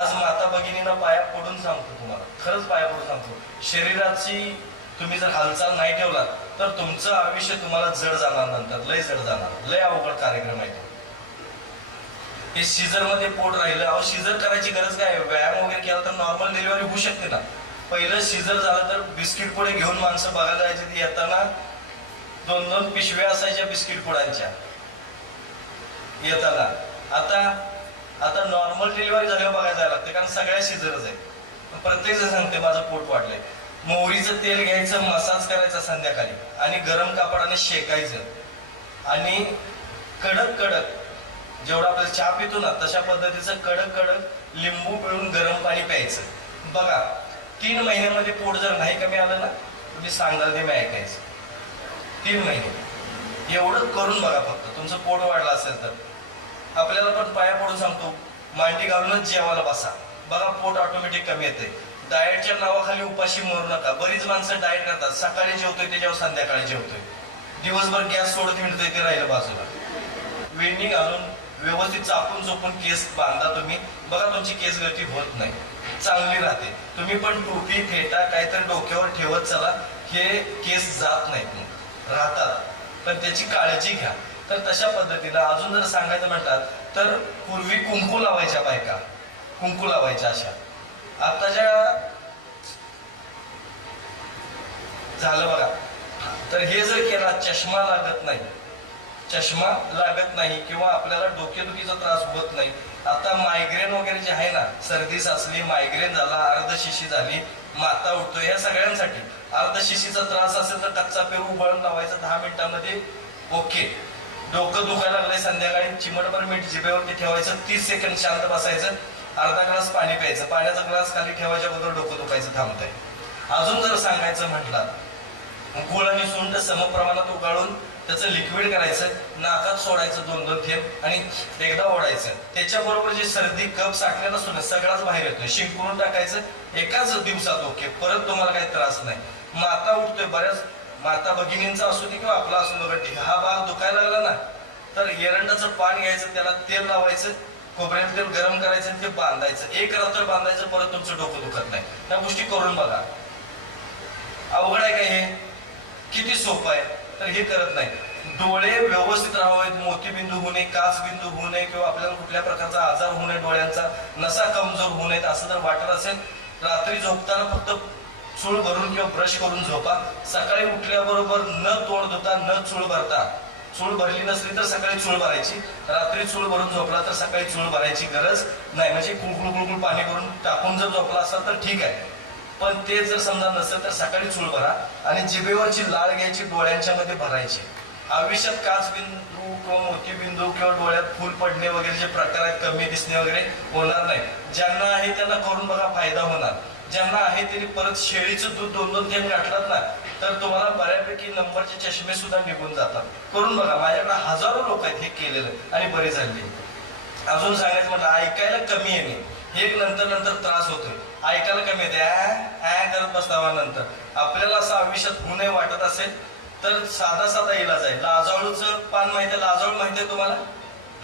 आज माता भगिनींना पाया पडून सांगतो, तुम्हाला खरंच पाया पडून सांगतो, शरीराची तुम्ही जर हालचाल नाही ठेवला तर तुमचं आयुष्य तुम्हाला जड जाणार, नंतर लय जड जाणार, लय अवघड कार्यक्रम आहे. हे सीझर मध्ये पोट राहिलं, अहो सीझर करायची गरज काय, व्यायाम वगैरे केला तर नॉर्मल डिलिव्हरी होऊ शकते ना. पहिलं सीझर झालं तर बिस्किट पुढे घेऊन माणसं बघायला जायची, ती येताना 2-2 पिशव्या असायच्या बिस्किट पुड्यांच्या येताना. आता नॉर्मल डिलिव्हरी झाल्यावर बघायला जायला लागते, कारण सगळ्या सीझरच आहे. प्रत्येक जण सांगते माझं पोट वाढलंय. मोहरीचं तेल घ्यायचं, मसाज करायचा संध्याकाळी आणि गरम कापडाने शेकायचं आणि कडक कडक जेवढा आपल्याला चहा पितो ना तशा पद्धतीचं कडक कडक लिंबू पिळून गरम पाणी प्यायचं. बघा 3 महिन्यामध्ये पोट जर नाही कमी आलं ना, तुम्ही सांगाल ते मी ऐकायचं. 3 महिने एवढं करून बघा, फक्त तुमचं पोट वाढलं असेल तर. आपल्याला पण पाया पडून सांगतो, मांडी घालूनच जेवायला बसा, बघा पोट ऑटोमॅटिक कमी येते. डाएटच्या नावाखाली उपाशी मरू नका. बरीच माणसं डाएट करतात, सकाळी जेवतोय त्याच्यावर संध्याकाळी जेवतोय, दिवसभर गॅस सोडत हिंडतोय, ते राहिलं बाजूला. वेणी घालून व्यवस्थित चापून चोपून केस बांधा तुम्ही, बघा तुमची केस गळती होत नाही, चांगली राहते. तुम्ही पण टोपी फेटा काहीतरी डोक्यावर ठेवत चला, हे केस जात नाहीत, राहतात, पण त्याची काळजी घ्या. तर तशा पद्धतीनं अजून जर सांगायचं म्हणतात तर पूर्वी कुंकू लावायच्या बायका, कुंकू लावायच्या अशा. आताच्या झालं बघा. तर हे जर केला, चष्मा लागत नाही, चष्मा लागत नाही किंवा आपल्याला डोकेदुखीचा त्रास होत नाही. आता मायग्रेन वगैरे जे आहे ना, सर्दी साचली, मायग्रेन झाला, अर्धशिशी झाली, माता उठतोय, या सगळ्यांसाठी अर्धशिशीचा त्रास असेल तर कच्चा पेरू उबळून लावायचा 10 मिनिटांमध्ये, ओके. डोकं दुखायला लागलंय, संध्याकाळी चिमटभर मीठ जिभेवरती ठेवायचं, 30 सेकंद शांत बसायचं, अर्धा ग्लास पाणी प्यायचं, पाण्याचा ग्लास खाली ठेवायच्या बरोबर डोकं दुखायचं थांबतंय. अजून जर सांगायचं म्हटलं, गुळ आणि सुंठ समप्रमाणात उगाळून त्याचं लिक्विड करायचं, नाकात सोडायचं 2-2 थेंब आणि एकदा ओढायचं. त्याच्याबरोबर जे सर्दी कप साठलेला असतो ना, सगळाच बाहेर येतोय, शिंकून टाकायचं एकाच दिवसात, ओके. परत तुम्हाला काही त्रास नाही. माता उठतोय, बऱ्याच माता भगिनींचा असू दे किंवा आपला असू दे, हा भाग दुखायला लागला ना तर एरंडाचं पान घ्यायचं, त्याला तेल लावायचं, खोबऱ्याचं तेल गरम करायचं आणि ते बांधायचं, 1 रात्र बांधायचं, परत तुमचं डोकं दुखत नाही. त्या गोष्टी करून बघा. अवघड आहे का हे? किती सोपं आहे. तर हे करत नाही. डोळे व्यवस्थित राहावेत, मोतीबिंदू होऊ नये, काच बिंदू होऊ नये किंवा आपल्याला कुठल्या प्रकारचा आजार होऊ नये, डोळ्यांचा नसा कमजोर होऊ नयेत असं जर वाटत असेल, रात्री झोपताना फक्त चूळ भरून किंवा ब्रश करून झोपा. सकाळी उठल्याबरोबर न तोंड धुता, न चूळ भरता, चूळ भरली नसली तर सकाळी चूळ भरायची, रात्री चूळ भरून झोपला तर सकाळी चूळ भरायची गरज नाही. म्हणजे कुळकुळ कुळकुळ पाणी करून टाकून जर झोपला असाल तर ठीक आहे, पण ते जर समजा नसेल तर सकाळी चूळ भरा. आणि जिभेवरची लाळ घ्यायची, डोळ्यांच्या मध्ये भरायची. आयुष्यात काच बिंदू किंवा मोतीबिंदू किंवा डोळ्यात फुल पडणे वगैरे जे प्रकार आहेत, कमी दिसणे वगैरे होणार नाही. ज्यांना आहे त्यांना करून बघा, फायदा होणार. ज्यांना आहे त्यांनी परत शेळीचं दूध 2-2 थेंब घातलात ना तर तुम्हाला बऱ्यापैकी नंबरचे चष्मे सुद्धा निघून जातात. करून बघा, माझ्याकडे हजारो लोक आहेत हे केलेलं आणि बरे झाले. अजून सांगायचं म्हटलं, ऐकायला कमी येणे, हे नंतर त्रास होतोय. ऐकायला कमी येते, करत बसतावा. नंतर आपल्याला असं आयुष्यात होऊ नये वाटत असेल तर साधा इलाज आहे. लाजाळूचं पान माहिती आहे? लाजाळू माहिती आहे तुम्हाला?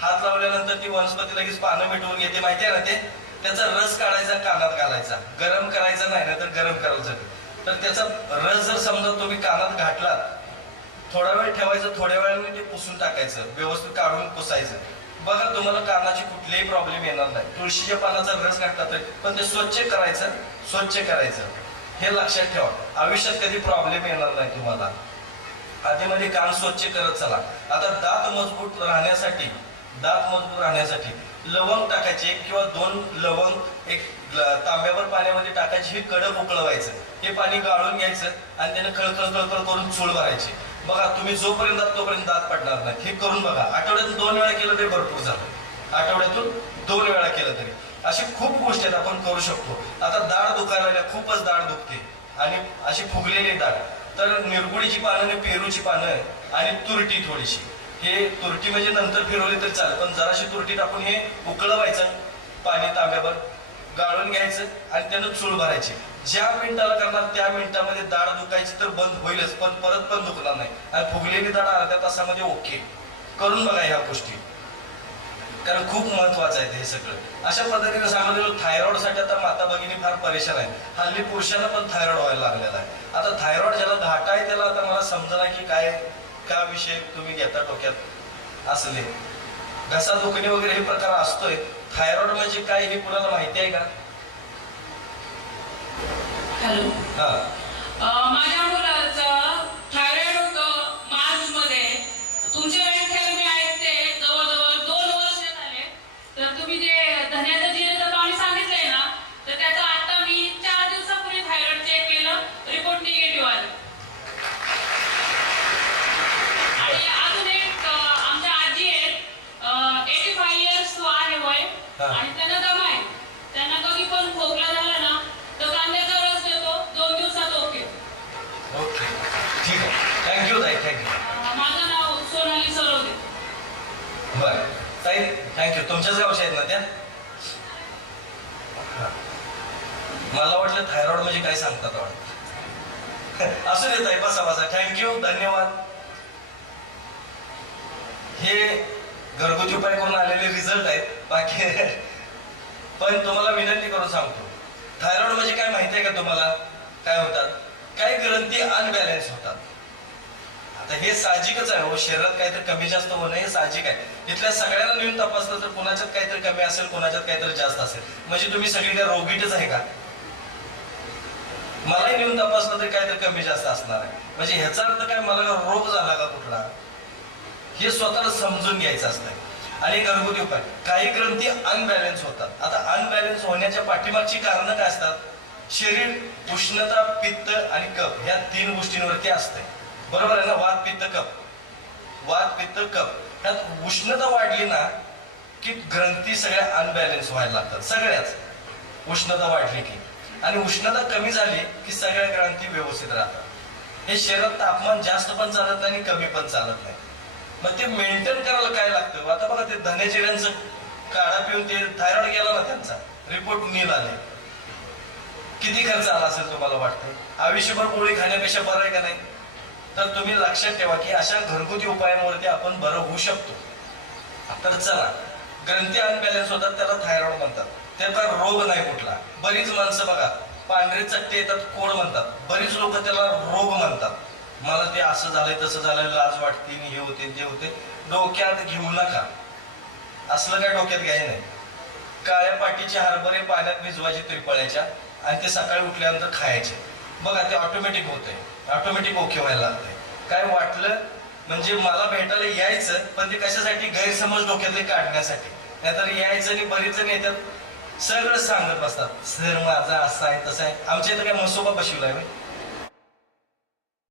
हात लावल्यानंतर ती वनस्पती लगेच पानं मिटवून घेते, माहिती आहे ना ते? त्याचा रस काढायचा, कानात घालायचा, गरम करायचा नाही ना तर गरम करायचं. तर त्याचा रस जर समजा तुम्ही कानात घातला, थोडा वेळ ठेवायचं, थोड्या वेळाने ते पुसून टाकायचं, व्यवस्थित काढून पुसायचं. बघा तुम्हाला कानाची कुठलेही प्रॉब्लेम येणार नाही. तुळशीच्या पानाचा रस घातला पण ते स्वच्छ करायचं, हे लक्षात ठेवा. आयुष्यात कधी प्रॉब्लेम येणार नाही तुम्हाला. आधीमध्ये कान स्वच्छ करत चला. आता दात मजबूत राहण्यासाठी लवंग टाकायचे, 1 किंवा 2 लवंग एक तांब्यावर पाण्यामध्ये टाकायचे, हे कडक उकळवायचं, हे पाणी गाळून घ्यायचं आणि त्याने खळखळ करून चूळ भरायची. बघा तुम्ही जोपर्यंत तोपर्यंत दात पडणार नाही. हे करून बघा. आठवड्यातून 2 वेळा केलं तरी भरपूर झालं. आठवड्यातून 2 वेळा केलं तरी अशी खूप गोष्टी आहेत आपण करू शकतो. आता दाढ दुखायला लागल्या, खूपच दाढ दुखते आणि अशी फुगलेली दाढ, तर निरगुडीची पानं आणि पेरूची पानं आणि तुरटी थोडीशी, हे तुरटी म्हणजे नंतर फिरवली तरी चालेल, पण जराशी तुरटी टाकून हे उकळवायचं, पाणी तांब्यावर गाळून घ्यायचं आणि त्यानं चूळ भरायची. ज्या मिनिटाला करणार त्या मिनिटामध्ये दाढ दुखायची तर बंद होईलच, पण परत पण दुखणार नाही. आणि फुगलेली दाढ अर्ध्या तासामध्ये ओके. करून बघा ह्या गोष्टी, कारण खूप महत्वाचं आहे हे सगळं. अशा पद्धतीने सांगितलं थायरॉइड भगिनी फार परेशान आहे. हल्ली पुरुषांना पण थायरॉइड व्हायला लागलेला आहे. आता थायरॉइड ज्याला घाटा आहे त्याला आता मला समजना की काय विषय तुम्ही घेता डोक्यात असले. घसा दुखणे वगैरे हे प्रकार असतोय. थायरॉइड म्हणजे काय हे कुणाला माहिती आहे का? हॅलो, हा, माझ्या मुलाचं थायरॉइड होतं मार्च मध्ये. तुमच्या व्याख्यान मी ऐकते जवळजवळ 2 वर्ष झाले. तर तुम्ही जे धन्याचं जिऱ्याचं पाणी सांगितलंय ना, तर त्याचं आता मी 4 दिवसापूर्वी थायरॉइड चेक केलं, रिपोर्ट निगेटिव्ह आले. आणि अजून एक आमच्या आजी आहेत, 85 इयर्स आहे वय, आणि त्यांना दमा आहे. त्यांना कधी पण खोकला झाला ना तर कांद्याचा रस देतो, 2 दिवसात ओके. ओके, ठीक आहे. थँक्यू ताई, थँक्यू. माझं नाव सोनाली सरोदे. बर ताई, थँक्यू. तुमच्याच गावच्या आहेत ना त्या? हा. मला वाटलं थायरॉइड म्हणजे काय सांगतात वाटतं. असू दे ताई, बसा बसा. थँक्यू, धन्यवाद. हे घरगुती उपाय करून आलेले रिझल्ट आहेत. बाकी पण तुम्हाला विनंती करून सांगतो, थायरॉइड म्हणजे काय माहिती आहे का तुम्हाला? काय होतात, काही ग्रंथी अनबॅलन्स होतात. आता हे साहजिकच आहे हो, शरीरात काहीतरी कमी जास्त होणं हे साहजिक आहे. इथल्या सगळ्यांना नेऊन तपासलं तर कोणाच्यात काहीतरी कमी असेल, कोणाच्यात काहीतरी जास्त असेल. म्हणजे तुम्ही सगळी काय रोगीटच आहे का? मलाही नेऊन तपासलं तरी काहीतरी कमी जास्त असणार आहे. म्हणजे ह्याचा अर्थ काय, मला रोग झाला का कुठला, हे स्वतःला समजून घ्यायचं असतं. आणि घरगुती उपाय, काही ग्रंथी अनबॅलन्स होतात. आता अनबॅलन्स होण्याच्या पाठीमागची कारणं काय असतात? शरीर उष्णता, पित्त आणि कफ ह्या 3 गोष्टींवरती असते. बरोबर आहे ना? वात, पित्त, कफ. वात, पित्त, कफ. ह्यात उष्णता वाढली ना की ग्रंथी सगळ्या अनबॅलन्स व्हायला लागतात, सगळ्याच. उष्णता वाढली की, आणि उष्णता कमी झाली की सगळ्या ग्रंथी व्यवस्थित राहतात. हे शरीरात तापमान जास्त पण चालत नाही आणि कमी पण चालत नाही. मग ते मेंटेन करायला काय लागतं? आता बघा, ते धन्याजिऱ्यांचं काढा पिऊन ते थायरॉइड गेला ना, त्यांचा रिपोर्ट नील आले. किती खर्च आला असेल तुम्हाला वाटतं? आयुष्यभर पोळी खाण्यापेक्षा बरं आहे का नाही? तर तुम्ही लक्षात ठेवा की अशा घरगुती उपायांवरती आपण बरं होऊ शकतो. तर चला, ग्रंथी अनबॅलन्स होतात त्याला थायरॉइड म्हणतात. त्याचा रोग नाही कुठला. बरीच माणसं बघा, पांढरे चट्टे येतात, कोड म्हणतात. बरीच लोक त्याला रोग म्हणतात. मला ते असं झालंय, तसं झालंय, लाज वाटते, हे होते, ते होते. डोक्यात घेऊ नका, असलं काय डोक्यात घ्यायचं नाही. काळ्या पाटीचे हरभरे पाण्यात भिजवायचे त्रिपळ्याच्या, आणि ते सकाळी उठल्यानंतर खायचे. बघा, ते ऑटोमॅटिक होतंय, ऑटोमॅटिक ओके व्हायला लागतंय. काय वाटलं म्हणजे मला भेटायला यायचं, पण ते कशासाठी? गैरसमज डोक्यातले काढण्यासाठी. नाहीतर यायचं आणि बरीच जण येतात, सगळं सांगत बसतात, सर माझा असं आहे, तसं आहे. आमच्या इथं काय मसोबा बसवलाय,